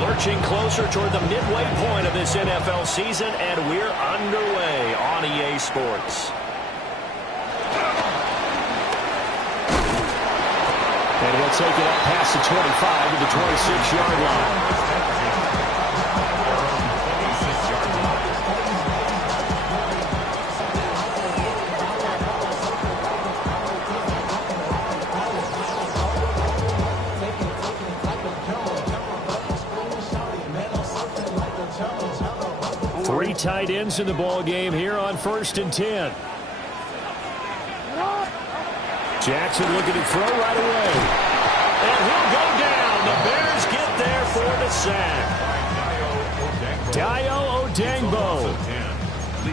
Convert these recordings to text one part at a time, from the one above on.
Lurching closer toward the midway point of this NFL season, and we're underway on EA Sports. And he'll take it up past the 25 to the 26-yard line. Three tight ends in the ball game here on 1st and 10. Jackson looking to throw right away. And he'll go down. The Bears get there for the sack. Dayo Odeyingbo.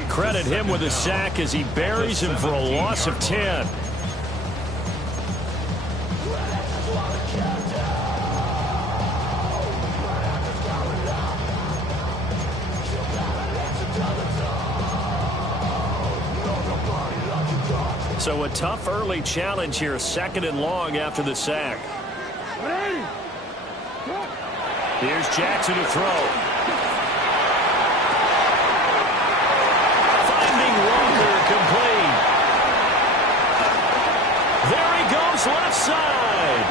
Credit him with a sack as he buries him for a loss of 10. So a tough early challenge here, 2nd and long after the sack. Here's Jackson to throw. Finding Walker, complete. There he goes, left side.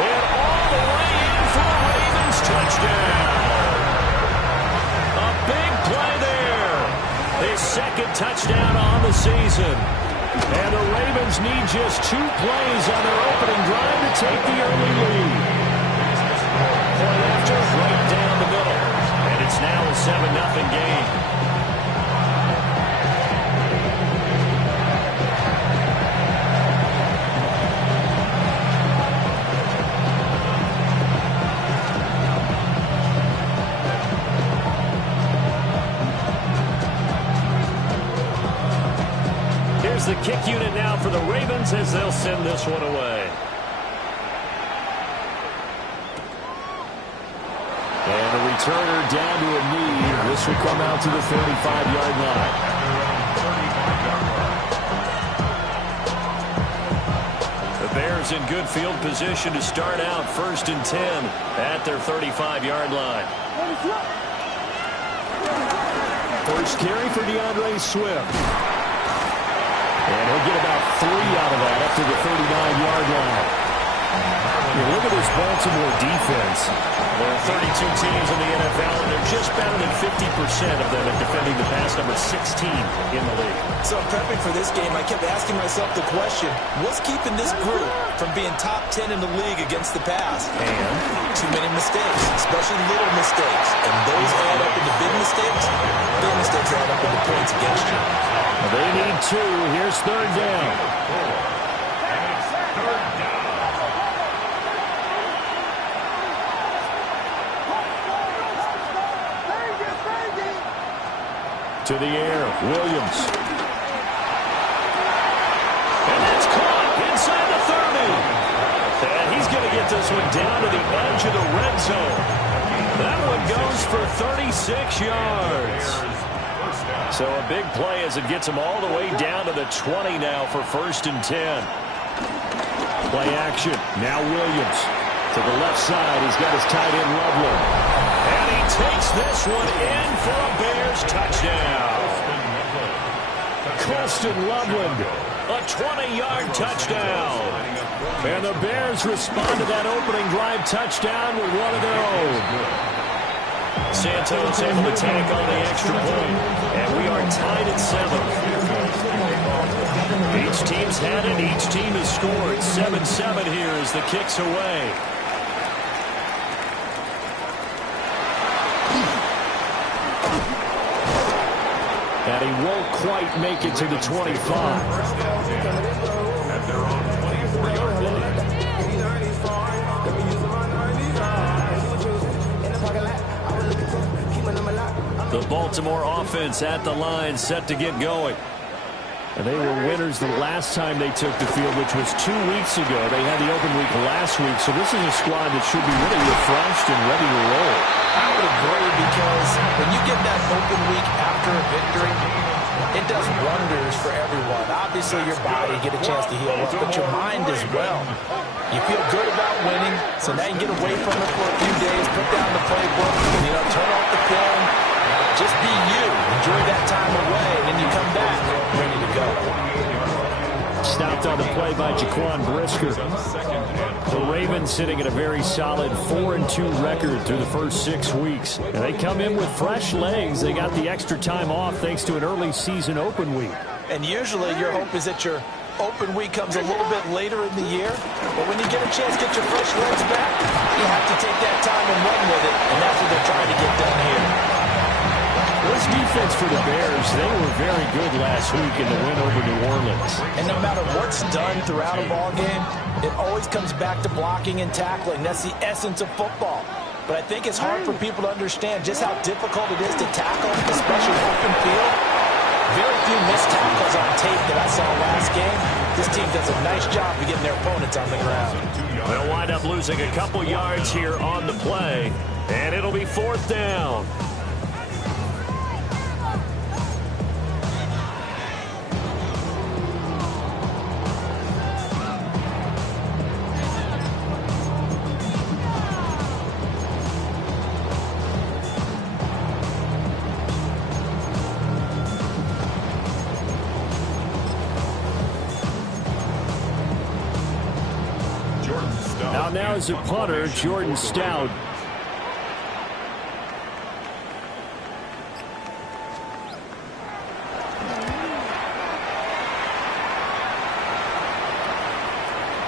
And all the way in for a Ravens touchdown. A big play there. His 2nd touchdown on the season. And the Ravens need just 2 plays on their opening drive to take the early lead. Point after, right down the middle. And it's now a 7-0 game. The kick unit now for the Ravens as they'll send this one away. And the returner down to a knee. This will come out to the 35-yard line. The Bears in good field position to start out 1st and 10 at their 35-yard line. First carry for DeAndre Swift. And he'll get about 3 out of that up to the 39-yard line. Look at this Baltimore defense. There are 32 teams in the NFL, and they're just better than 50% of them at defending the pass, number 16 in the league. So prepping for this game, I kept asking myself the question, what's keeping this group from being top 10 in the league against the pass? And too many mistakes, especially little mistakes. And those add up into big mistakes. Big mistakes add up into points against you. They need 2. Here's 3rd down. To the air, Williams. And that's caught inside the 30. And he's going to get this one down to the edge of the red zone. That one goes for 36 yards. So a big play as it gets him all the way down to the 20 now for 1st and 10. Play action. Now Williams to the left side. He's got his tight end Loveland. And he takes this one in for a Bears touchdown. Colston Loveland, a 20-yard touchdown. And the Bears respond to that opening drive touchdown with one of their own. Santos able to tack on the extra point, and we are tied at 7. Each team's had it. Each team has scored. 7-7 here as the kick's away. And he won't quite make it to the 25. The Baltimore offense at the line, set to get going. And they were winners the last time they took the field, which was 2 weeks ago. They had the open week last week, so this is a squad that should be really refreshed and ready to roll. I would agree, because when you get that open week after a victory, it does wonders for everyone. Obviously, your body get a chance to heal up, but your mind as well. You feel good about winning, so now you get away from it for a few days, put down the on the play by Jaquan Brisker. The Ravens sitting at a very solid 4-2 record through the first 6 weeks. And they come in with fresh legs. They got the extra time off thanks to an early season open week. And usually your hope is that your open week comes a little bit later in the year. But when you get a chance to get your fresh legs back, you have to take that time and run with it. And that's what they're trying to get done here. This defense for the Bears, they were very good last week in the win over New Orleans. And no matter what's done throughout a ball game, it always comes back to blocking and tackling. That's the essence of football. But I think it's hard for people to understand just how difficult it is to tackle, especially open field. Very few missed tackles on tape that I saw last game. This team does a nice job of getting their opponents on the ground. They'll wind up losing a couple yards here on the play, and it'll be 4th down. Now is the punter, Jordan Stout.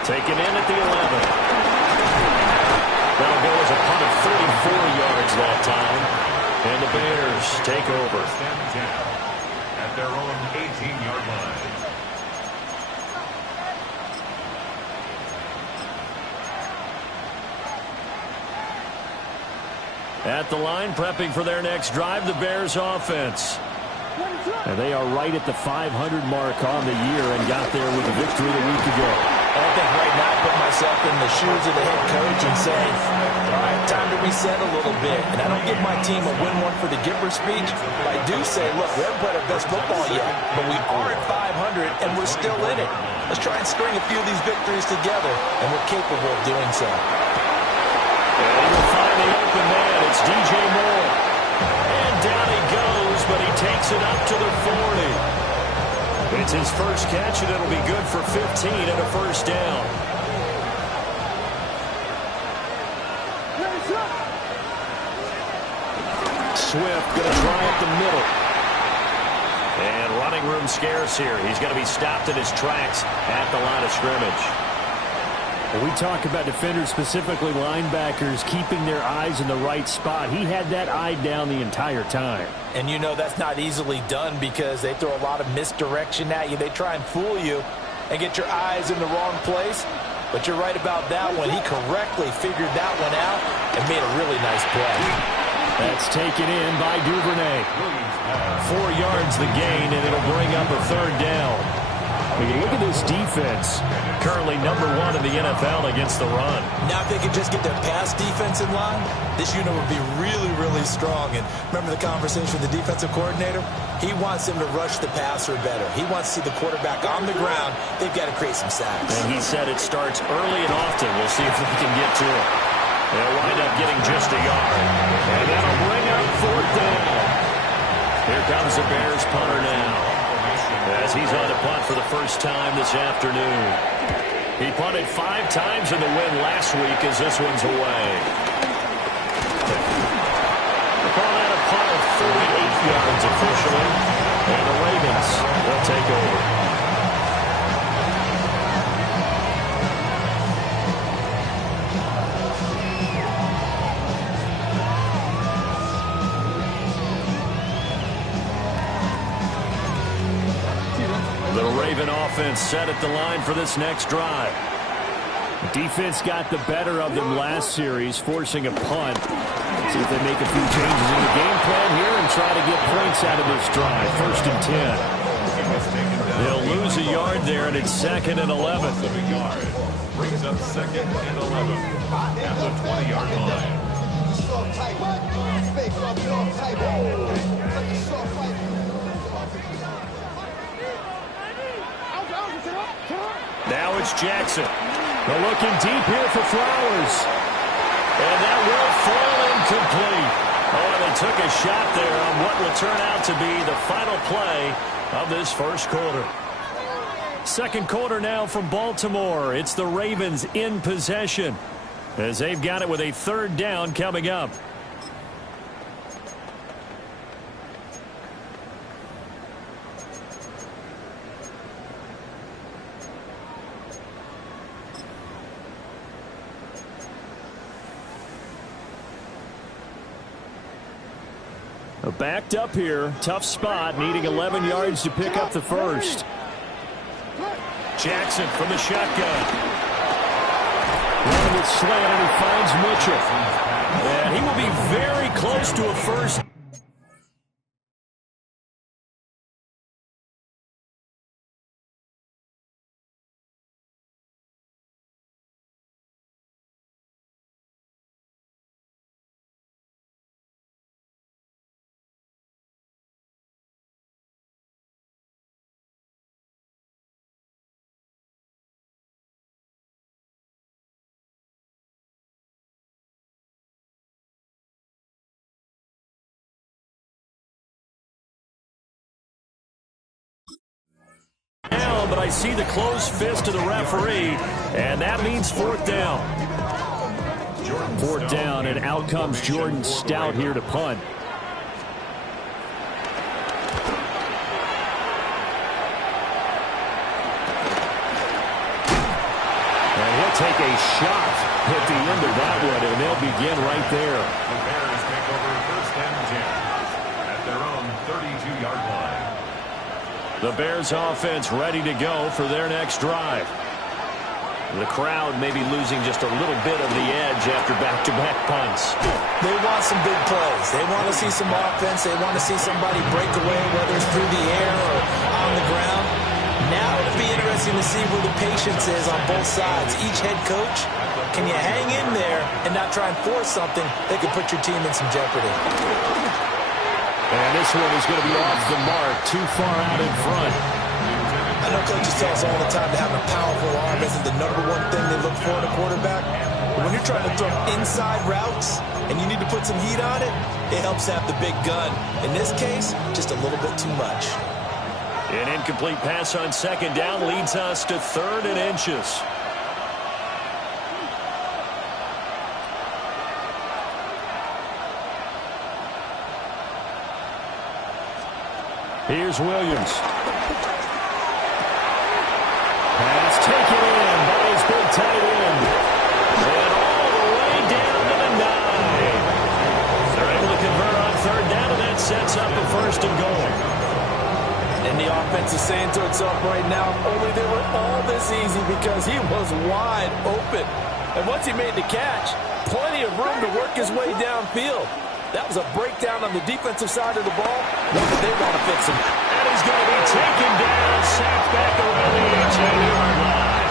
Taken in at the 11. That'll go as a punt of 34 yards that time. And the Bears take over. Stands down at their own 18-yard line. At the line, prepping for their next drive, the Bears offense. And they are right at the 500 mark on the year and got there with a victory a week ago. I think right now I put myself in the shoes of the head coach and say, all right, time to reset a little bit. And I don't give my team a win one for the Gipper speech. But I do say, look, we haven't played our best football yet, but we are at 500 and we're still in it. Let's try and string a few of these victories together, and we're capable of doing so. And he will find the open man. It's DJ Moore. And down he goes, but he takes it up to the 40. It's his first catch, and it'll be good for 15 and a first down. Swift going to try up the middle. And running room scarce here. He's going to be stopped in his tracks at the line of scrimmage. When we talk about defenders, specifically linebackers, keeping their eyes in the right spot, he had that eye down the entire time. And you know that's not easily done because they throw a lot of misdirection at you. They try and fool you and get your eyes in the wrong place. But you're right about that one. He correctly figured that one out and made a really nice play. That's taken in by Duvernay. 4 yards the gain, and it'll bring up a third down. Look at this defense. Currently #1 in the NFL against the run. Now if they could just get their pass defense in line, this unit would be really, really strong. And remember the conversation with the defensive coordinator? He wants them to rush the passer better. He wants to see the quarterback on the ground. They've got to create some sacks. And he said it starts early and often. We'll see if we can get to it. They'll wind up getting just a yard. And that'll bring up 4th down. Here comes the Bears punter now, as he's on to punt for the first time this afternoon. He punted 5 times in the win last week as this one's away. They're calling out a punt of 48 yards officially, and the Ravens will take over. The Raven offense set at the line for this next drive. The defense got the better of them last series, forcing a punt. See if they make a few changes in the game plan here and try to get points out of this drive. 1st and 10. They'll lose a yard there, and it's 2nd and 11. Brings up 2nd and 11 at the 20-yard line. Now it's Jackson. They're looking deep here for Flowers. And that will fall incomplete. Oh, they took a shot there on what will turn out to be the final play of this first quarter. Second quarter now from Baltimore. It's the Ravens in possession as they've got it with a third down coming up. Backed up here. Tough spot. Needing 11 yards to pick up the first. Jackson from the shotgun. Running with slant, and he finds Mitchell. And he will be very close to a first. But I see the closed fist of the referee, and that means fourth down. Fourth down, and out comes Jordan Stout here to punt. And he'll take a shot at the end of that one, and they'll begin right there. The Bears take over first and 10 at their own 32-yard line. The Bears offense ready to go for their next drive. The crowd may be losing just a little bit of the edge after back-to-back punts. They want some big plays. They want to see some offense. They want to see somebody break away, whether it's through the air or on the ground. Now it'll be interesting to see where the patience is on both sides. Each head coach, can you hang in there and not try and force something that could put your team in some jeopardy? And this one is going to be off the mark, too far out in front. I know coaches tell us all the time that having a powerful arm isn't the number one thing they look for in a quarterback. But when you're trying to throw inside routes and you need to put some heat on it, it helps have the big gun. In this case, just a little bit too much. An incomplete pass on second down leads us to 3rd and inches. Here's Williams. Pass taken in by his big tight end. And all the way down to the 9. They're able to convert on third down, and that sets up a first and goal. And the offense is saying to itself right now, only they were all this easy because he was wide open. And once he made the catch, plenty of room to work his way downfield. That was a breakdown on the defensive side of the ball. One that they want to fix him. And he's going to be taken down, sacked back around the 18-yard line.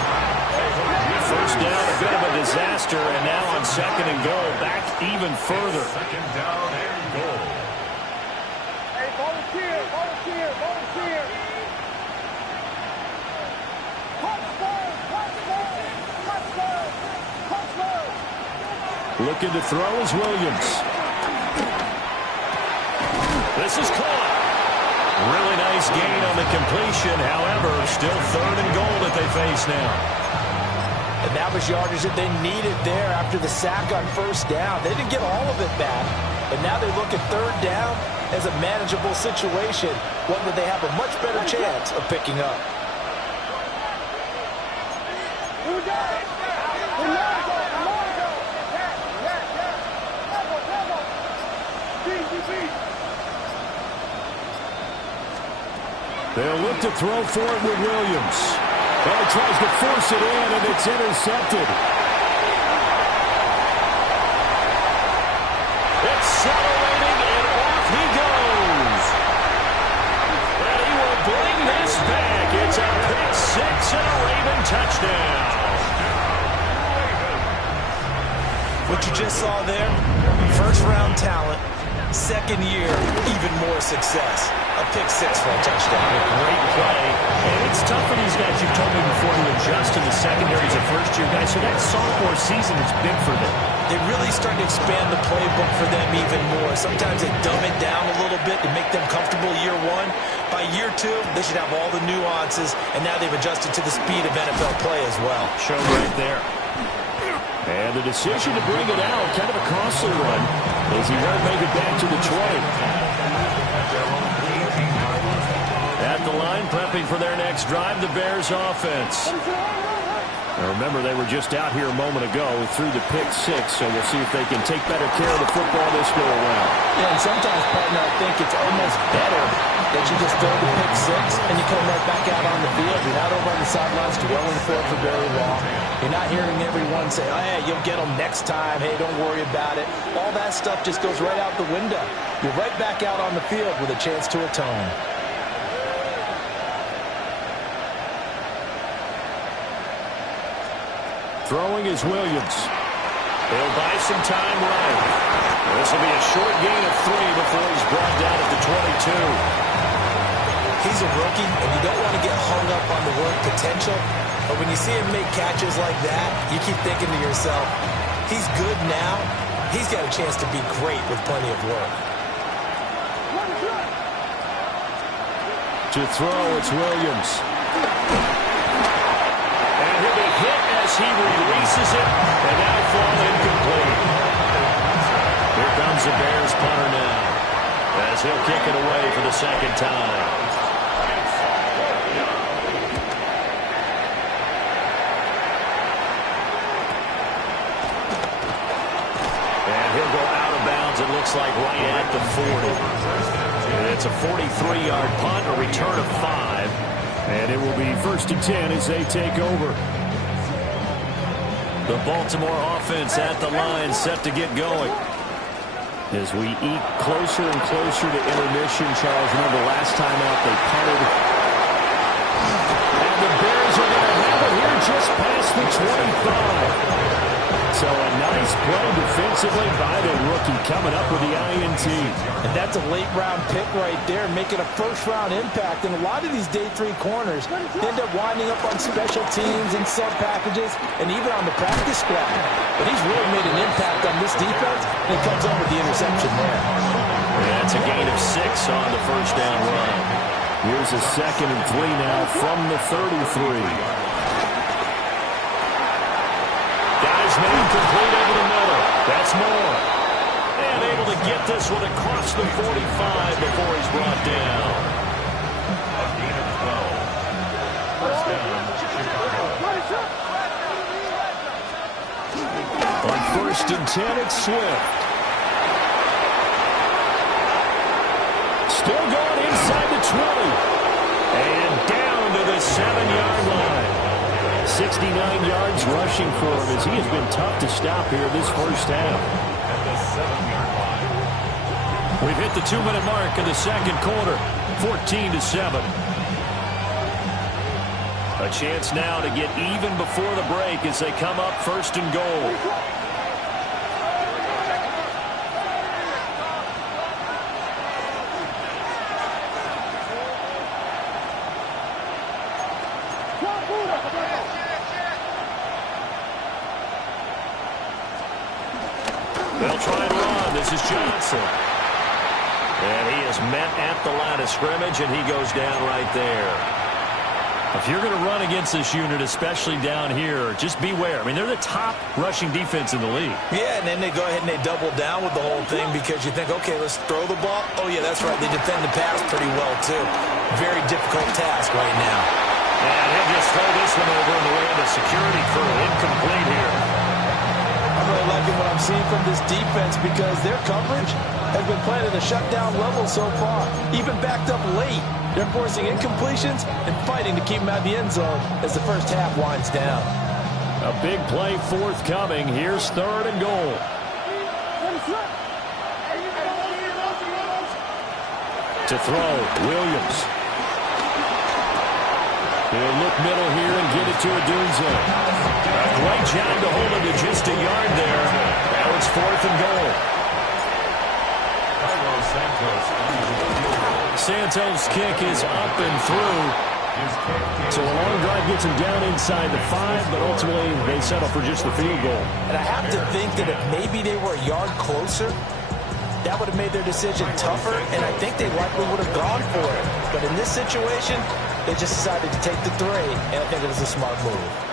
First down, a bit of a disaster, and now on second and goal, back even further. Second down and goal. Hey, volunteer, volunteer, volunteer. Looking to throw is Williams. This is caught. Really nice gain on the completion. However, still 3rd and goal that they face now. And that was yardage that they needed there after the sack on first down. They didn't get all of it back, but now they look at third down as a manageable situation, one that they have a much better chance of picking up. They'll look to throw for it with Williams. And he tries to force it in, and it's intercepted. Accelerating, and off he goes. And he will bring this back. It's a pick six and a Raven touchdown. What you just saw there, first-round talent, second year, even more success. A pick six for a touchdown. Great play. And it's tough for these guys, you've told me before, to adjust to the secondary as a first-year guy. So that sophomore season is big for them. they really start to expand the playbook for them even more. Sometimes they dumb it down a little bit to make them comfortable year one. By year two, they should have all the nuances, and now they've adjusted to the speed of NFL play as well. Shown right there. And the decision to bring it out, kind of a costly one, as he won't make it back to the 20. At the line, prepping for their next drive, the Bears offense. Now remember, they were just out here a moment ago through the pick six, so we'll see if they can take better care of the football this go-around. Yeah, and sometimes, partner, I think it's almost better that you just throw the pick six and you come right back out on the field. You're not over on the sidelines dwelling for it for very long. You're not hearing everyone say, oh, hey, you'll get them next time. Hey, don't worry about it. All that stuff just goes right out the window. You're right back out on the field with a chance to atone. Throwing is Williams. He'll buy some time right. This will be a short gain of 3 before he's brought down at the 22. He's a rookie, and you don't want to get hung up on the word potential. But when you see him make catches like that, you keep thinking to yourself, he's good now. He's got a chance to be great with plenty of work. To throw, it's Williams. And he'll be hit as he releases it, and now fall incomplete. Here comes the Bears punter now, as he'll kick it away for the second time. And he'll go out of bounds, it looks like, right at the 40. It's a 43-yard punt, a return of 5. And it will be 1st and 10 as they take over. The Baltimore offense at the line, set to get going. As we eat closer and closer to intermission, Charles, remember last time out they punted. And the Bears are going to have it here just past the 25. So a nice play defensively by the rookie coming up with the INT. And that's a late-round pick right there, making a first-round impact. And a lot of these day 3 corners end up winding up on special teams and sub-packages and even on the practice squad. But he's really made an impact on this defense, and it comes up with the interception there. That's a gain of 6 on the first down run. Here's a 2nd and 3 now from the 33. Made complete over the middle. That's Moore. And able to get this one across the 45 before he's brought down. A gain of 12. First down, Chicago. On 1st and 10, it's Swift. Still going inside the 20. And down to the 7-yard line. 69 yards rushing for him as he has been tough to stop here this first half. At the 7-yard line. We've hit the 2-minute mark in the second quarter, 14-7. A chance now to get even before the break as they come up 1st and goal. They'll try and run. This is Johnson. And he is met at the line of scrimmage, and he goes down right there. If you're going to run against this unit, especially down here, just beware. I mean, they're the top rushing defense in the league. Yeah, and then they go ahead and they double down with the whole thing because you think, okay, let's throw the ball. Oh, yeah, that's right. They defend the pass pretty well, too. Very difficult task right now. And he'll just throw this one over in the way of the security crew. Incomplete here. I'm really liking what I'm seeing from this defense because their coverage has been playing at a shutdown level so far. Even backed up late, they're forcing incompletions and fighting to keep them out of the end zone as the first half winds down. A big play forthcoming. Here's 3rd and goal. To throw, Williams. He'll look middle here and get it to Odunze. A great job to hold him to just a yard there. Now it's 4th and goal. Santos' kick is up and through. So a long drive gets them down inside the 5, but ultimately they settle for just the field goal. And I have to think that if maybe they were a yard closer, that would have made their decision tougher, and I think they likely would have gone for it. But in this situation, they just decided to take the 3, and I think it was a smart move.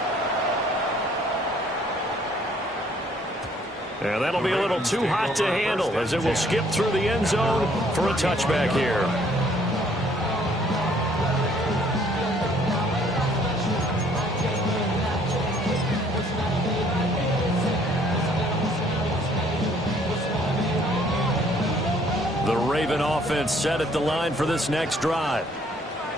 And that'll be a little too hot to handle as it will skip through the end zone for a touchback here. The Raven offense set at the line for this next drive.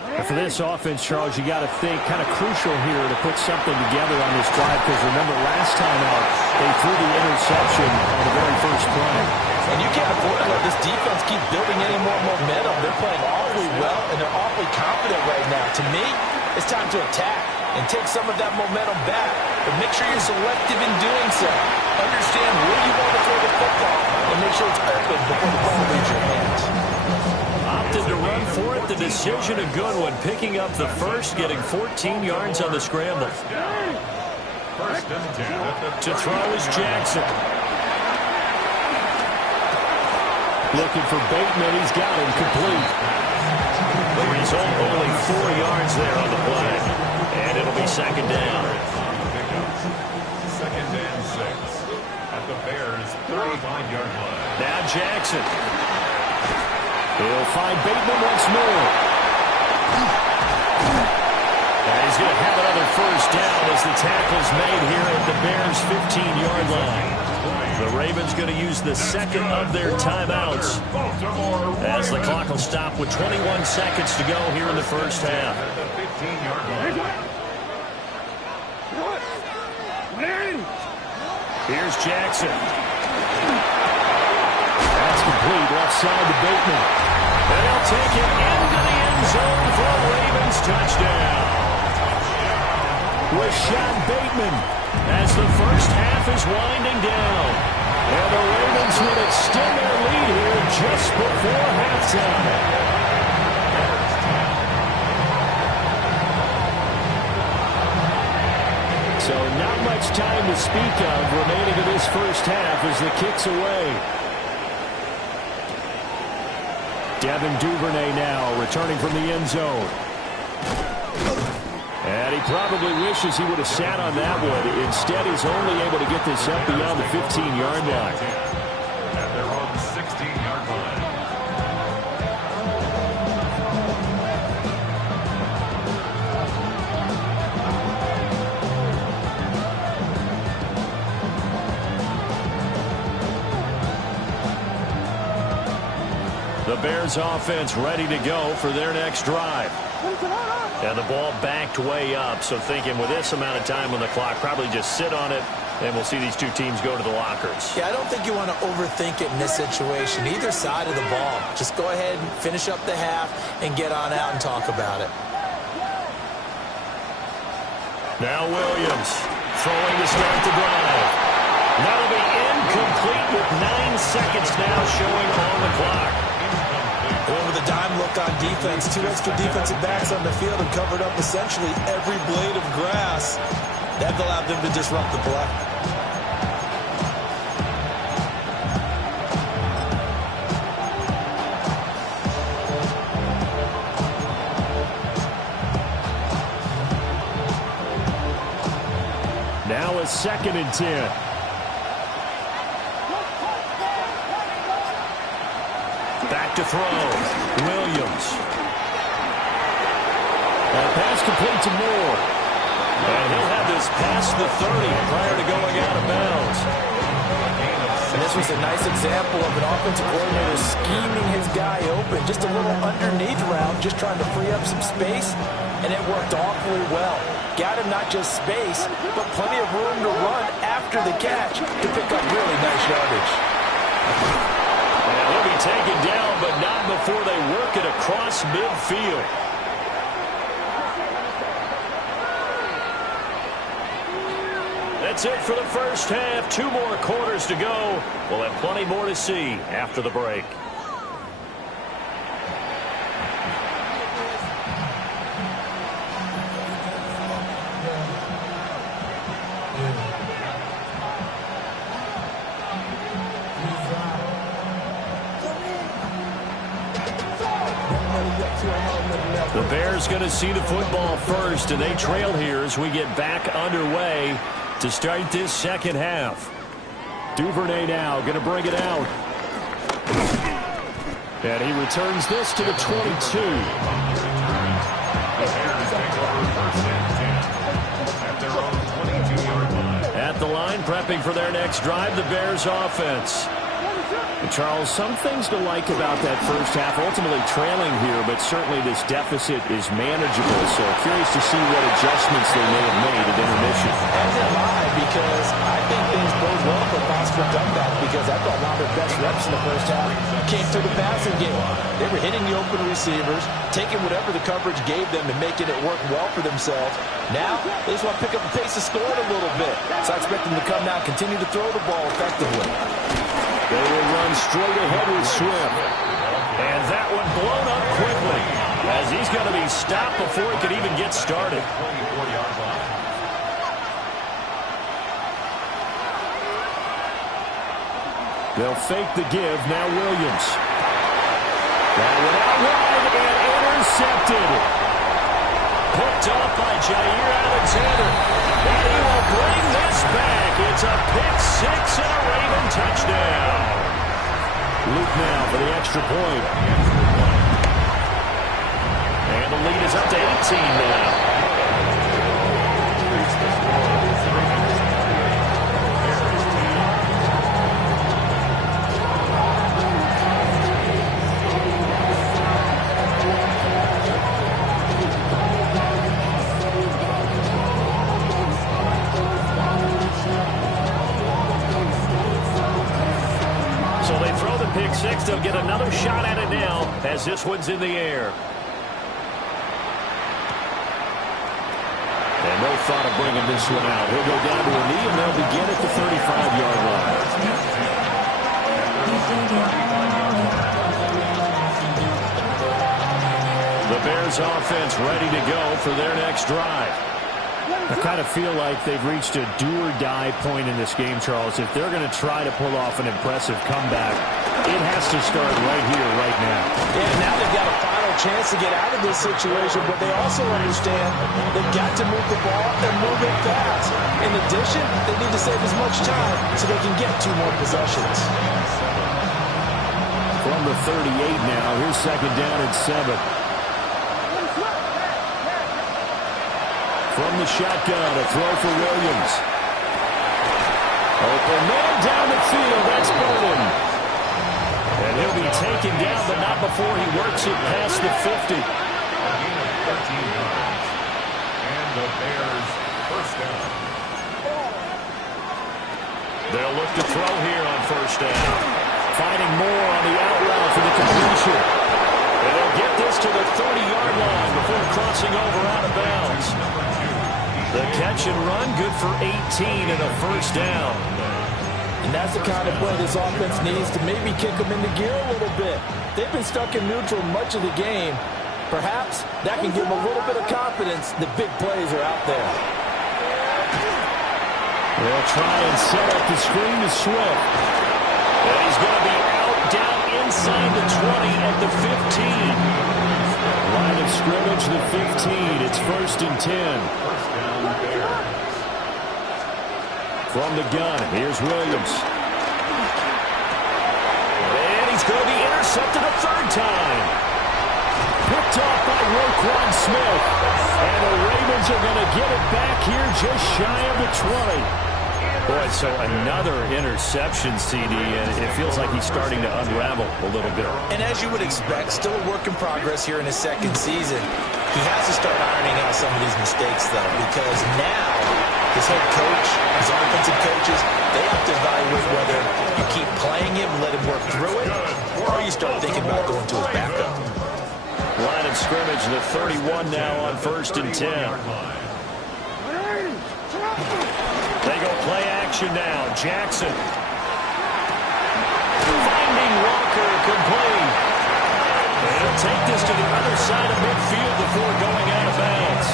And for this offense, Charles, you got to think kind of crucial here to put something together on this drive, because remember last time out, they threw the interception on the very first play. And you can't afford to let this defense keep building any more momentum. They're playing awfully well, and they're awfully confident right now. To me, it's time to attack and take some of that momentum back. But make sure you're selective in doing so. Understand where you want to throw the football and make sure it's open before the ball leaves your hands. Opted to run for it. The decision a good one. Picking up the first, getting 14 yards on the scramble. To throw is Jackson. Looking for Bateman. He's got him complete. He's only 4 yards there on the play. And it'll be second down. Second and 6 at the Bears' 35-yard line. Now Jackson. He'll find Bateman once more. And he's going to have another first down as the tackle's made here at the Bears' 15-yard line. The Ravens going to use the second of their timeouts as the clock will stop with 21 seconds to go here in the first half. At the 15-yard line. Here's Jackson. That's complete left side to Bateman. And he'll take it into the end zone for a Ravens touchdown. Rashad Bateman as the first half is winding down. And the Ravens would extend their lead here just before halftime. So not much time to speak of remaining in this first half as the kick's away. Devin Duvernay now returning from the end zone. And he probably wishes he would have sat on that one. Instead, he's only able to get this up beyond the 15-yard line. At their own 16-yard line. The Bears offense ready to go for their next drive. And the ball backed way up, so thinking with this amount of time on the clock, probably just sit on it, and we'll see these two teams go to the lockers. Yeah, I don't think you want to overthink it in this situation. Either side of the ball. Just go ahead and finish up the half and get on out and talk about it. Now Williams throwing to start the drive. That'll be incomplete with 9 seconds now showing on the clock. Well, with a dime look on defense, 2 extra defensive backs on the field and covered up essentially every blade of grass. That allowed them to disrupt the play. Now it's 2nd and 10. Back to throw. Williams. And pass complete to Moore. And he'll have this past the 30 prior to going out of bounds. And this was a nice example of an offensive coordinator scheming his guy open. Just a little underneath route, just trying to free up some space. And it worked awfully well. Got him not just space, but plenty of room to run after the catch to pick up really nice yardage. He'll be taken down, but not before they work it across midfield. That's it for the first half. 2 more quarters to go. We'll have plenty more to see after the break. The Bears going to see the football first, and they trail here as we get back underway to start this second half. Duvernay now going to bring it out. And he returns this to the 22. At the line, prepping for their next drive, the Bears offense. And Charles, some things to like about that first half. Ultimately trailing here, but certainly this deficit is manageable. So curious to see what adjustments they may have made at intermission. As am I, because I think things bode well for Boston comeback, because I thought one of their best reps in the first half came through the passing game. They were hitting the open receivers, taking whatever the coverage gave them and making it work well for themselves. Now, they just want to pick up the pace of scoring a little bit. So I expect them to come now and continue to throw the ball effectively. They will run straight ahead with Swift. And that one blown up quickly, as he's going to be stopped before he could even get started. They'll fake the give. Now Williams. That one out wide and intercepted. Picked off by Jair Alexander. And he will bring this back. It's a pick six and a Raven touchdown. Luke now for the extra point. And the lead is up to 18 now. Pick six, they'll get another shot at it now as this one's in the air. And no thought of bringing this one out. He'll go down to a knee, and they'll begin at the 35-yard line. The Bears offense ready to go for their next drive. I kind of feel like they've reached a do-or-die point in this game, Charles. If they're going to try to pull off an impressive comeback, it has to start right here, right now. Yeah, now they've got a final chance to get out of this situation, but they also understand they've got to move the ball and move it fast. In addition, they need to save as much time so they can get 2 more possessions. From the 38 now, here's second down and 7. From the shotgun, a throw for Williams. Open man down the field, that's Bowden. And he'll be taken down, but not before he works it past the 50. And the Bears first down. They'll look to throw here on first down. Finding more on the out route for the completion. And they'll get this to the 30-yard line before crossing over out of bounds. The catch and run, good for 18 and a first down. And that's the kind of play this offense needs to maybe kick them into gear a little bit. They've been stuck in neutral much of the game. Perhaps that can give them a little bit of confidence that big plays are out there. They'll try and set up the screen to Swift. And he's going to be out down inside the 20 at the 15. Line of scrimmage, the 15. It's first and 10. From the gun, here's Williams. And he's going to be intercepted a third time. Picked off by Roquan Smith. And the Ravens are going to get it back here just shy of the 20. Boy, so another interception, CD, and it feels like he's starting to unravel a little bit. And as you would expect, still a work in progress here in his second season. He has to start ironing out some of these mistakes, though, because now his head coach, his offensive coaches, they have to evaluate whether you keep playing him and let him work through it, or you start thinking about going to his backup. Line of scrimmage, the 31 now on first and 10. They go play action now. Jackson. Finding Walker complete. They'll take this to the other side of midfield before going out of bounds.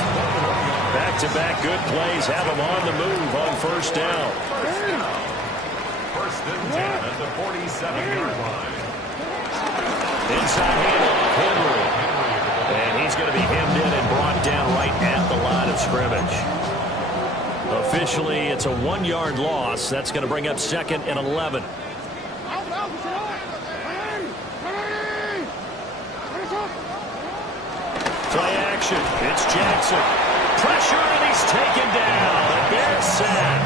Back-to-back good plays have them on the move on first down. First and 10 at the 47-yard line. Inside handoff, Henry. of scrimmage. Officially, it's a 1-yard loss. That's going to bring up 2nd and 11. Play action. It's Jackson. Pressure, and he's taken down. The Bears sack.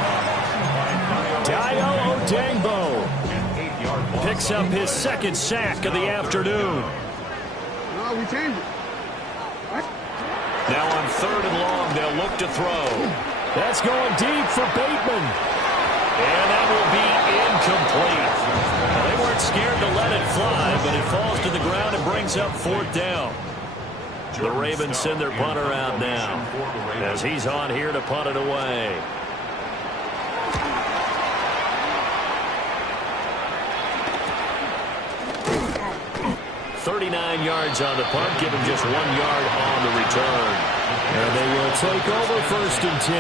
Dayo Odeyingbo picks up his 2nd sack of the afternoon. We changed it. Now on 3rd and long, they'll look to throw. That's going deep for Bateman. And that will be incomplete. They weren't scared to let it fly, but it falls to the ground and brings up 4th down. The Ravens send their punter out now as he's on here to punt it away. 39 yards on the punt, give him just 1 yard on the return. And they will take over 1st and 10.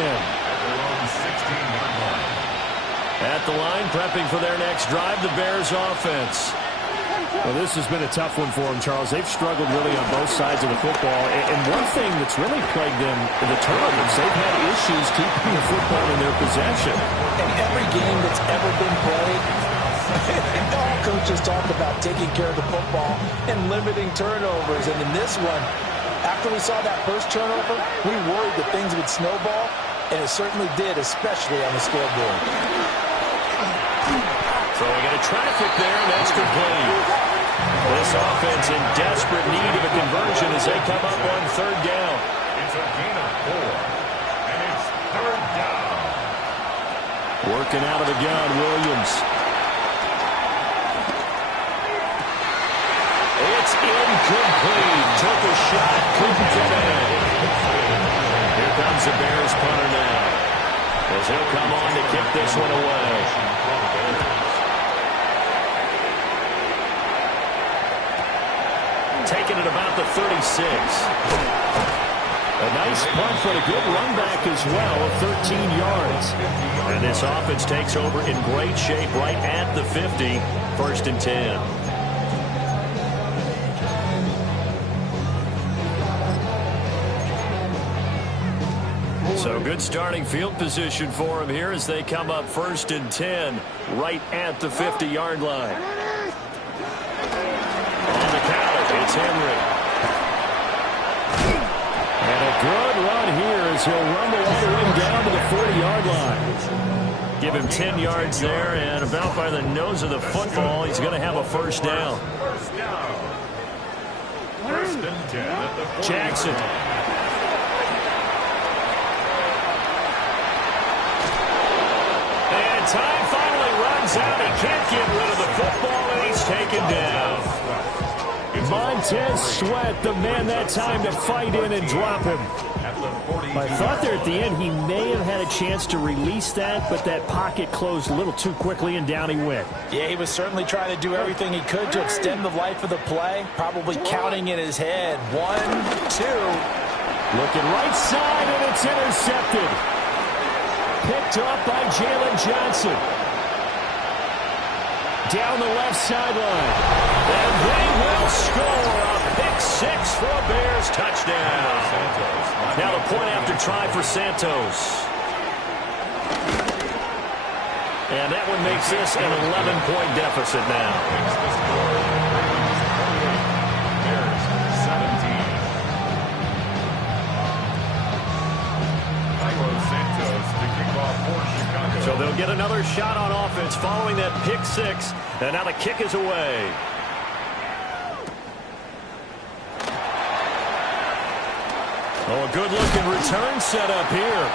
At the line, prepping for their next drive, the Bears offense. Well, this has been a tough one for them, Charles. They've struggled really on both sides of the football. And one thing that's really plagued them, the turnovers. They've had issues keeping the football in their possession. In every game that's ever been played, all coaches talk about taking care of the football and limiting turnovers. And in this one, after we saw that first turnover, we worried that things would snowball, and it certainly did, especially on the scoreboard. Throwing into traffic there, and that's complete. This offense in desperate need of a conversion as they come up on 3rd down. It's a gain of 4, and it's 3rd down. Working out of the gun, Williams. It's incomplete. Took a shot, couldn't get in. Here comes the Bears punter now, as he'll come on to kick this one away. Taking it about the 36. A nice punt, but a good run back as well of 13 yards. And this offense takes over in great shape right at the 50. 1st and 10. So good starting field position for them here as they come up 1st and 10 right at the 50-yard line. On the counter, it's Henry. And a good run here as he'll rumble all the way down to the 40-yard line. Give him 10 yards there, and about by the nose of the football, he's going to have a 1st down. 1st and 10 at the 40. Jackson. And time finally runs out. He can't get rid of the football, and he's taken down. Montez Sweat, the man that time to fight in and drop him. I thought there at the end he may have had a chance to release that, but that pocket closed a little too quickly, and down he went. Yeah, he was certainly trying to do everything he could to extend the life of the play, probably counting in his head. 1, 2. Looking right side, and it's intercepted. Picked up by Jalen Johnson. Down the left sideline. And they will score a pick 6 for a Bears touchdown. Now the point after try for Santos. And that one makes this an 11-point deficit now. Bears 17. Santos to kick off for Chicago. So they'll get another shot on offense following that pick 6. And now the kick is away. Oh, a good-looking return set up here.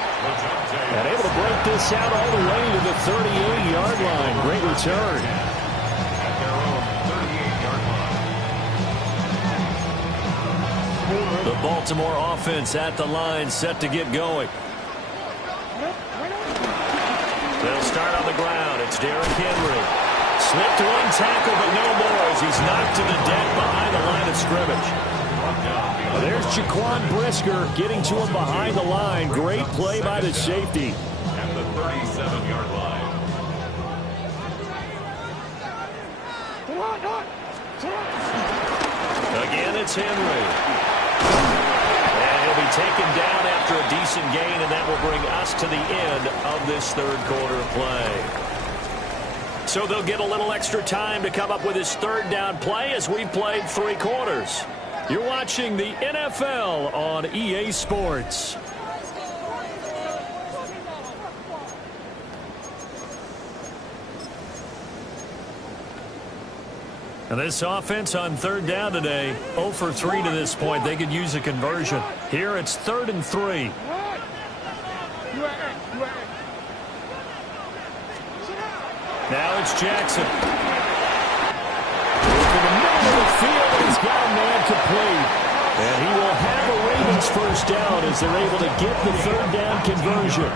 And able to break this out all the way to the 38-yard line. Great return. At their own 38-yard line. The Baltimore offense at the line, set to get going. They'll start on the ground. It's Derrick Henry. Slipped one tackle, but no more as he's knocked to the deck behind the line of scrimmage. Well, there's Jaquan Brisker getting to him behind the line. Great play by the safety. At the 37-yard line. Again, it's Henry. And he'll be be taken down after a decent gain, and that will bring us to the end of this third quarter of play. So they'll get a little extra time to come up with his third down play as we've played 3 quarters. You're watching the NFL on EA Sports. And this offense on third down today, 0 for 3 to this point. They could use a conversion. Here it's 3rd and 3. Now it's Jackson. To the middle of the field, and he's got a man complete. And he will have a Ravens first down as they're able to get the third down conversion.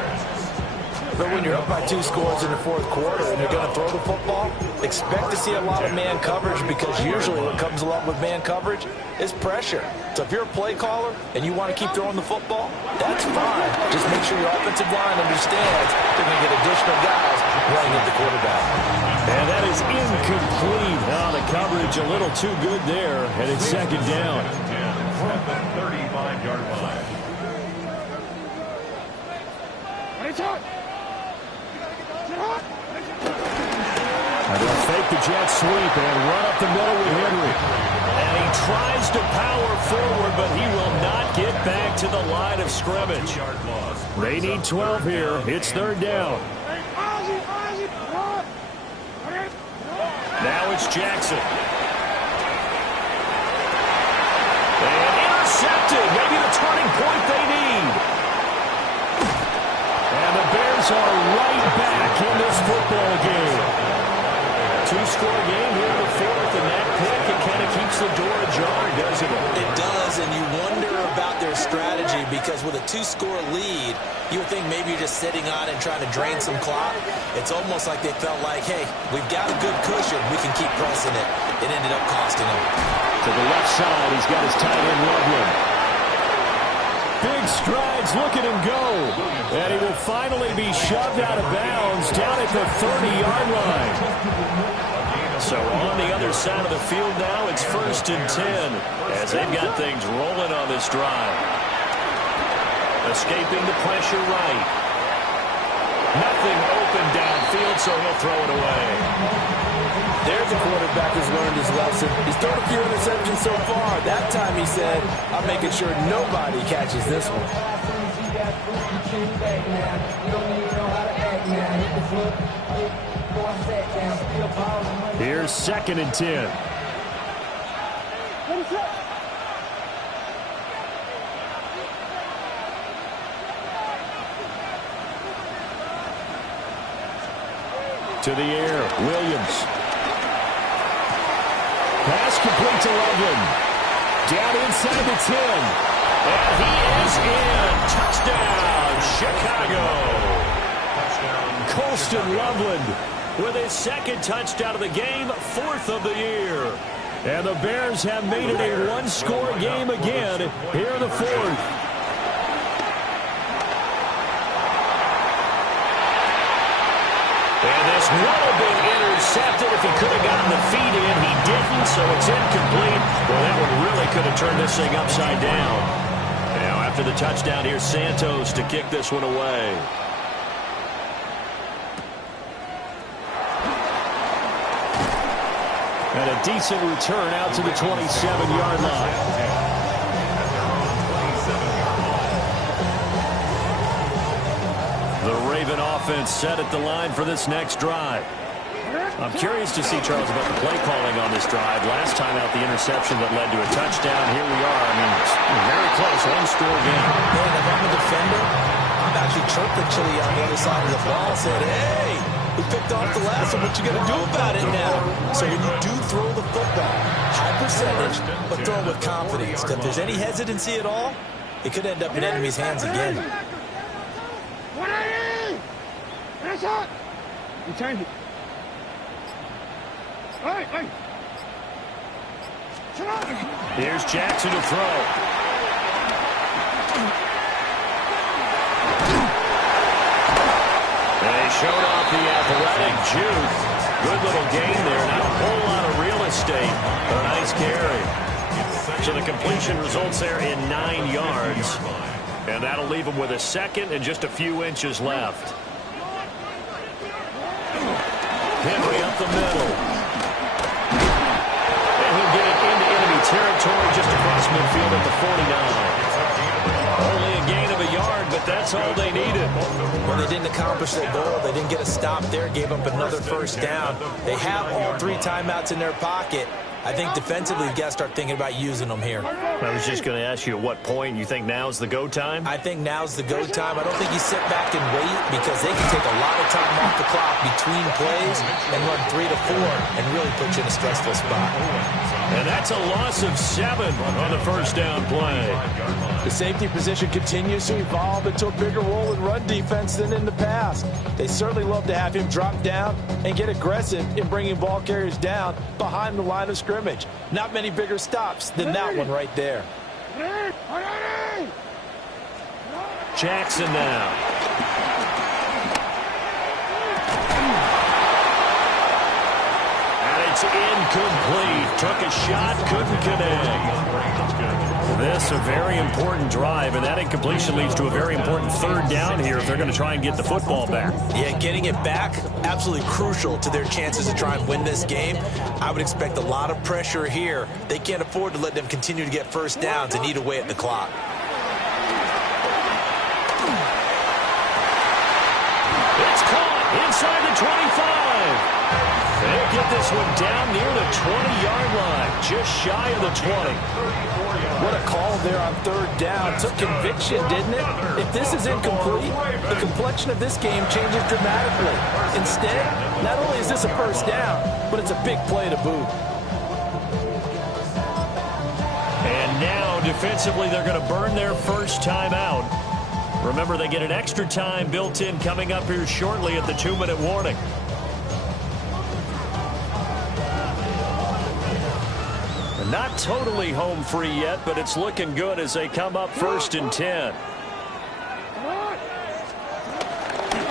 But when you're up by 2 scores in the fourth quarter and you're going to throw the football, expect to see a lot of man coverage, because usually what comes along with man coverage is pressure. So if you're a play caller and you want to keep throwing the football, that's fine. Just make sure your offensive line understands they're going to get additional guys running at the quarterback. And that is incomplete. Now the coverage a little too good there, and it's second down. At the 35-yard line. And they'll fake the jet sweep and run up the middle with Henry. And he tries to power forward, but he will not get back to the line of scrimmage. They need 12 here. It's third down. Now it's Jackson. And intercepted. Maybe the turning point they need. And the Bears are right back in this football game. 2-score game here in the fourth, and that pick, it kind of keeps the door ajar, doesn't it? It does, and you wonder about their strategy, because with a 2-score lead, you would think maybe you're just sitting on it and trying to drain some clock. It's almost like they felt like, hey, we've got a good cushion. We can keep pressing it. It ended up costing them. To the left side, he's got his tight end, Loveland. Big strides, look at him go. And he will finally be shoved out of bounds down at the 30-yard line. So on the other side of the field now, it's 1st and 10 as they've got things rolling on this drive. Escaping the pressure right. Nothing open downfield, so he'll throw it away. There's a quarterback who's learned his lesson. He's thrown a few interceptions so far. That time he said, I'm making sure nobody catches this one. Here's 2nd and 10. To the air, Williams. Pass complete to Loveland. Down inside the 10. And he is in. Touchdown, Chicago. Colston Loveland with his 2nd touchdown of the game, 4th of the year. And the Bears have made it a 1-score game again here in the 4th. And this would have been intercepted if he could have gotten the feet in. He didn't, so it's incomplete. Well, that one really could have turned this thing upside down. Now, after the touchdown, here's Santos to kick this one away. And a decent return out to the 27-yard line. The Raven offense set at the line for this next drive. I'm curious to see, Charles, about the play calling on this drive. Last time out, the interception that led to a touchdown. Here we are. I mean, it's very close, 1-score game. Man, if I'm a defender, I'm actually chirping Chili on the other side of the ball, saying, hey, we picked off the last one. What you going to do about it now? So when you do throw the football, high percentage, but throw it with confidence. If there's any hesitancy at all, it could end up in enemy's hands again. You change it. Hey. Here's Jackson to throw. They showed off the athletic juice. Good little game there. Not a whole lot of real estate, but a nice carry. So the completion results there in 9 yards. And that'll leave him with a second and just a few inches left. Henry up the middle. And he'll get it into enemy territory just across midfield at the 49. Only a gain of a yard, but that's all they needed. Well, they didn't accomplish their goal. They didn't get a stop there, gave up another first down. They have all 3 timeouts in their pocket. I think defensively, you've got to start thinking about using them here. I was just going to ask you at what point you think now's the go time? I think now's the go time. I don't think you sit back and wait because they can take a lot of time off the clock between plays and run 3 to 4 and really put you in a stressful spot. And that's a loss of 7 on the first down play. The safety position continues to evolve into a bigger role in run defense than in the past. They certainly love to have him drop down and get aggressive in bringing ball carriers down behind the line of scrimmage. Not many bigger stops than that one right there. Jackson now. And it's incomplete. Took a shot, couldn't connect. This a very important drive, and that incompletion leads to a very important third down here if they're going to try and get the football back. Yeah, getting it back, absolutely crucial to their chances to try and win this game. I would expect a lot of pressure here. They can't afford to let them continue to get first downs and eat away at the clock. It's caught inside the 25. They get this one down near the 20-yard line, just shy of the 20. What a call there on third down. Took conviction, didn't it? If this is incomplete, the complexion of this game changes dramatically. Instead, not only is this a first down, but it's a big play to boot. And now, defensively, they're going to burn their first time out. Remember, they get an extra time built in coming up here shortly at the 2-minute warning. Not totally home free yet, but it's looking good as they come up 1st and 10.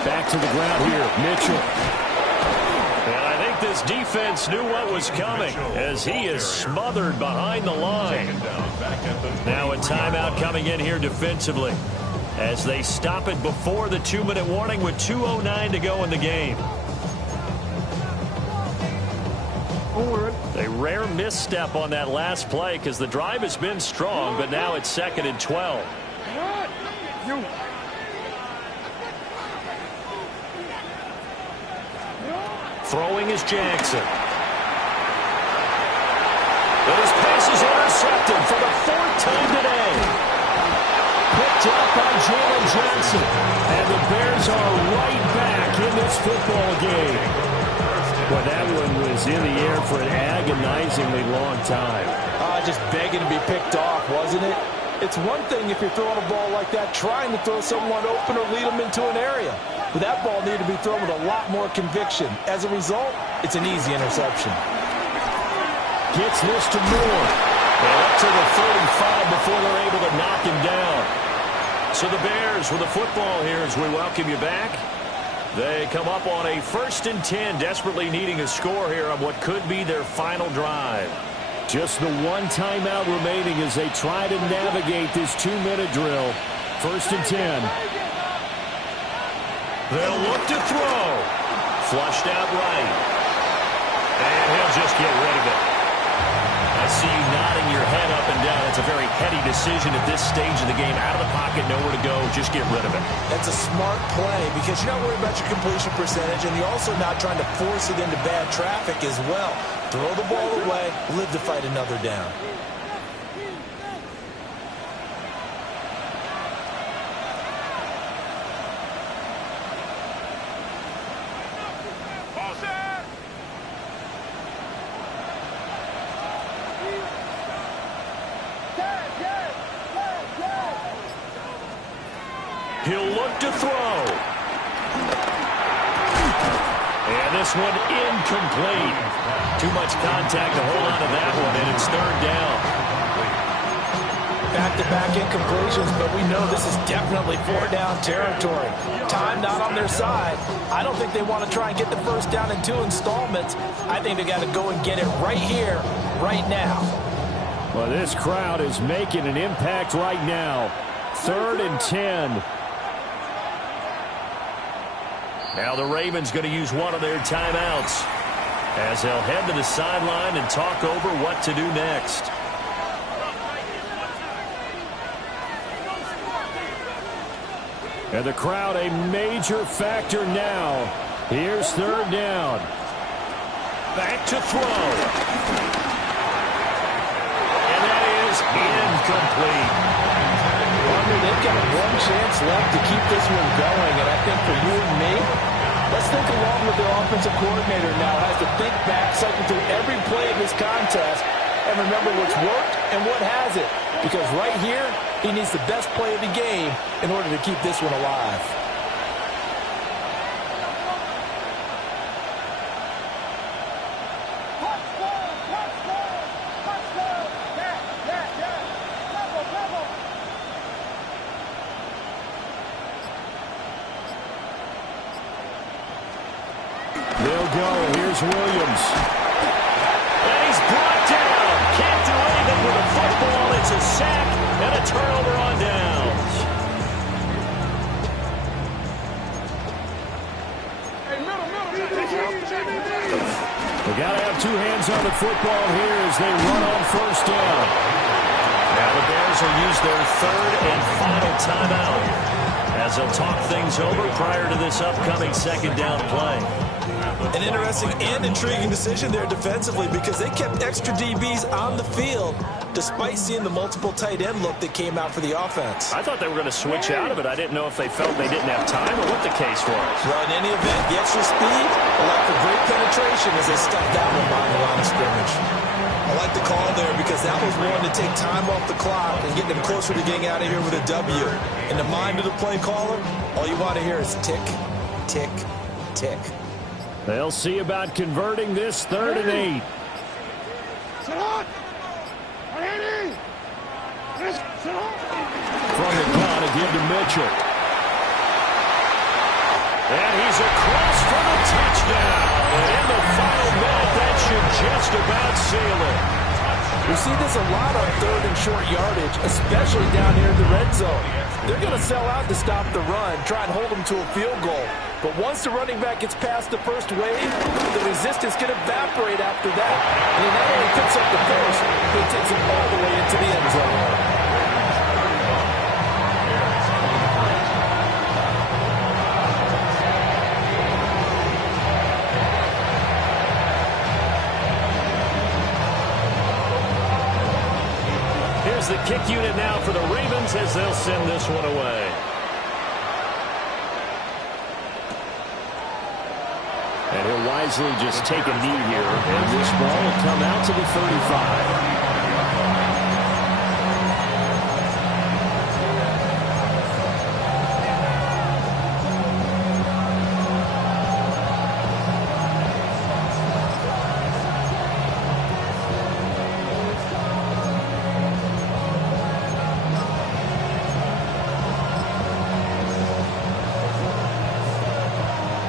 Back to the ground here, Mitchell. And I think this defense knew what was coming as he is smothered behind the line. Now a timeout coming in here defensively as they stop it before the 2-minute warning with 2:09 to go in the game. A rare misstep on that last play because the drive has been strong, but now it's 2nd and 12. Throwing is Jackson. But his pass is intercepted for the 4th time today. Picked up by Jalen Johnson. And the Bears are right back in this football game. Well, that one was in the air for an agonizingly long time. Just begging to be picked off, wasn't it? It's one thing if you're throwing a ball like that, trying to throw someone open or lead them into an area. But that ball needed to be thrown with a lot more conviction. As a result, it's an easy interception. Gets this to Moore. And up to the 35 before they're able to knock him down. So the Bears with the football here as we welcome you back. They come up on a 1st and 10, desperately needing a score here on what could be their final drive. Just the one timeout remaining as they try to navigate this 2-minute drill. 1st and 10. They'll look to throw. Flushed out right. And he'll just get rid of it. I see you nodding your head up and down. It's a very heady decision at this stage of the game. Out of the pocket, nowhere to go. Just get rid of it. That's a smart play because you're not worried about your completion percentage, and you're also not trying to force it into bad traffic as well. Throw the ball away, live to fight another down. He'll look to throw. And this one incomplete. Too much contact to hold on to that one, and it's 3rd down. Back-to-back incompletions, but we know this is definitely 4-down territory. Time not on their side. I don't think they want to try and get the first down in 2 installments. I think they got to go and get it right here, right now. Well, this crowd is making an impact right now. 3rd and 10. Now the Ravens going to use one of their timeouts as they'll head to the sideline and talk over what to do next. And the crowd a major factor now. Here's 3rd down. Back to throw. And that is incomplete. They've got one chance left to keep this one going, and I think for you and me, let's think along with the offensive coordinator now. Has to think back, cycle through every play of this contest, and remember what's worked and what hasn't. Because right here, he needs the best play of the game in order to keep this one alive. They'll go. Here's Williams. And he's brought down. Can't do anything with the football. It's a sack and a turnover on downs. They got to have 2 hands on the football here as they run on 1st down. Now the Bears will use their 3rd and final timeout as they'll talk things over prior to this upcoming 2nd down play. An interesting and intriguing decision there defensively because they kept extra DBs on the field despite seeing the multiple tight end look that came out for the offense. I thought they were going to switch out of it. I didn't know if they felt they didn't have time or what the case was. Well, in any event, the extra speed, a lack of great penetration as they stuffed that one behind the line of scrimmage. I like the call there because that was one to take time off the clock and get them closer to getting out of here with a W. In the mind of the play caller, all you want to hear is tick, tick, tick. They'll see about converting this 3rd and 8. From the gun to give to Mitchell. And he's across for the touchdown. And in the final minute, that should just about seal it. We see this a lot on 3rd and short yardage, especially down here in the red zone. They're going to sell out to stop the run, try and hold them to a field goal. But once the running back gets past the first wave, the resistance can evaporate after that. And he not only picks up the first, but he takes it all the way into the end zone. Here's the kick unit now for the Ravens as they'll send this one away. And he'll wisely just take a knee here, and this ball will come out to the 35.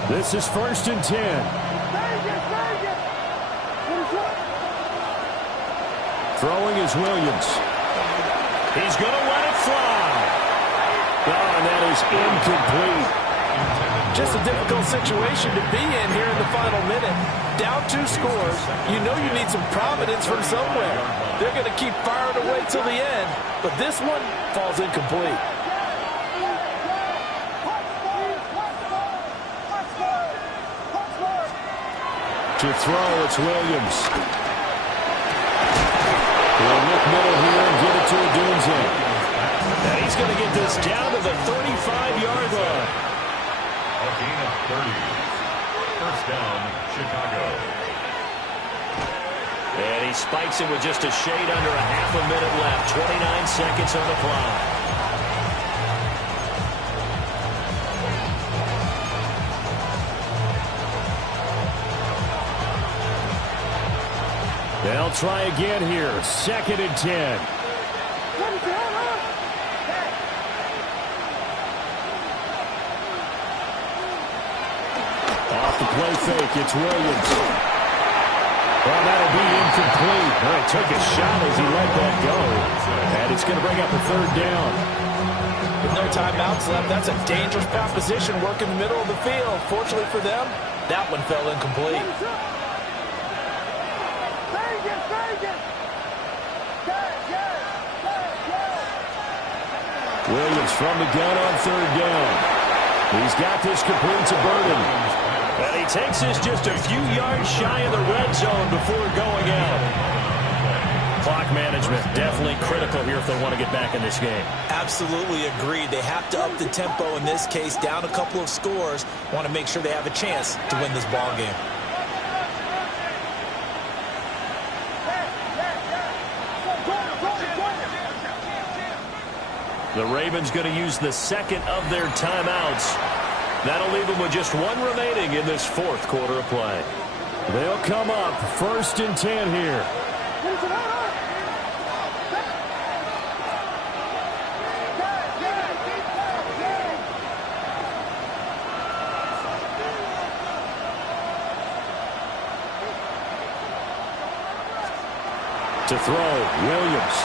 This is 1st and 10. Throwing is Williams. He's going to let it fly. Oh, and that is incomplete. Just a difficult situation to be in here in the final minute. Down 2 scores. You know you need some providence from somewhere. They're going to keep firing away till the end, but this one falls incomplete. To throw, it's Williams. He'll look middle here and give it to Odunze. And he's going to get this down to the 35-yard line. A gain of 30. 1st down, Chicago. And he spikes it with just a shade under a half a minute left. 29 seconds on the clock. They'll try again here. 2nd and 10. Off the play fake, it's Williams. Well, that'll be incomplete. Well, he took a shot as he let that go. And it's going to bring up a third down. With no timeouts left, that's a dangerous proposition. Work in the middle of the field. Fortunately for them, that one fell incomplete. Williams from the gun on third down. He's got this complete to Burden. And he takes this just a few yards shy of the red zone before going out. Clock management definitely critical here if they want to get back in this game. Absolutely agreed. They have to up the tempo in this case, down a couple of scores. Want to make sure they have a chance to win this ball game. The Ravens going to use the second of their timeouts. That'll leave them with just one remaining in this fourth quarter of play. They'll come up 1st and 10 here. To throw, Williams.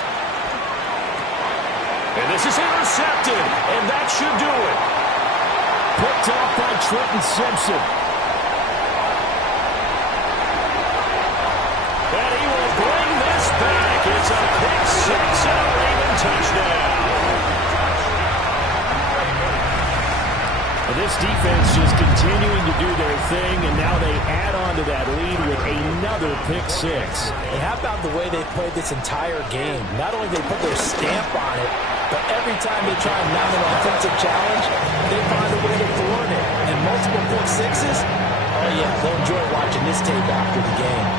And this is intercepted, and that should do it. Picked off by Trenton Simpson. And he will bring this back. It's a pick six and a Raven touchdown. This defense just continuing to do their thing, and now they add on to that lead with another pick six. And how about the way they played this entire game? Not only did they put their stamp on it, but every time they try and mount an offensive challenge, they find a way to thwart it. And multiple pick sixes, oh yeah, they'll enjoy watching this tape after the game.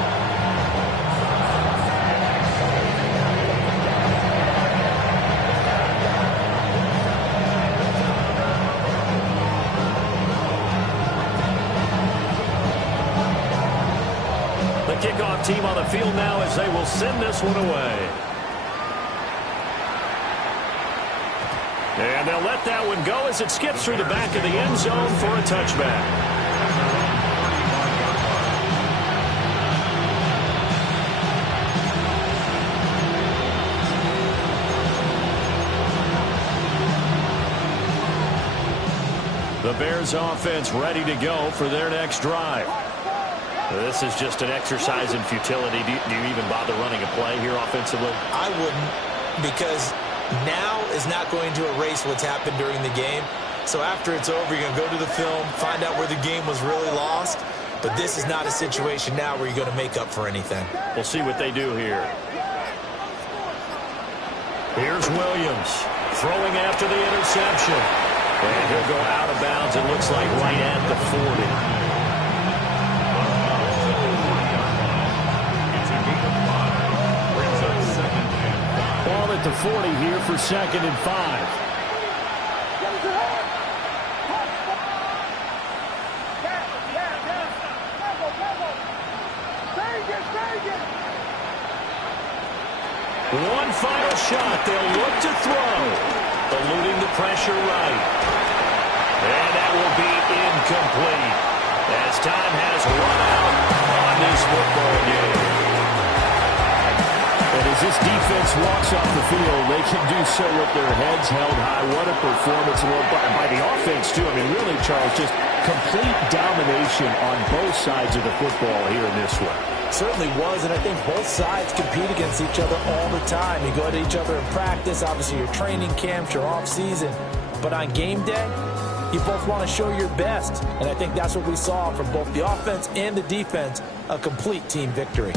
The kickoff team on the field now as they will send this one away. And they'll let that one go as it skips through the back of the end zone for a touchback. The Bears offense ready to go for their next drive. This is just an exercise in futility. Do you even bother running a play here offensively? I wouldn't, because now is not going to erase what's happened during the game. So after it's over, you're going to go to the film, find out where the game was really lost. But this is not a situation now where you're going to make up for anything. We'll see what they do here. Here's Williams throwing after the interception. And he'll go out of bounds, it looks like right at the 40. At the 40 here for 2nd and 5. One final shot. They'll look to throw. Eluding the pressure right. And that will be incomplete as time has run out on this football game. And as this defense walks off the field, they can do so with their heads held high. What a performance by the offense, too. I mean, really, Charles, just complete domination on both sides of the football here in this one. Certainly was, and I think both sides compete against each other all the time. You go at each other in practice, obviously your training camps, your off-season. But on game day, you both want to show your best. And I think that's what we saw from both the offense and the defense, a complete team victory.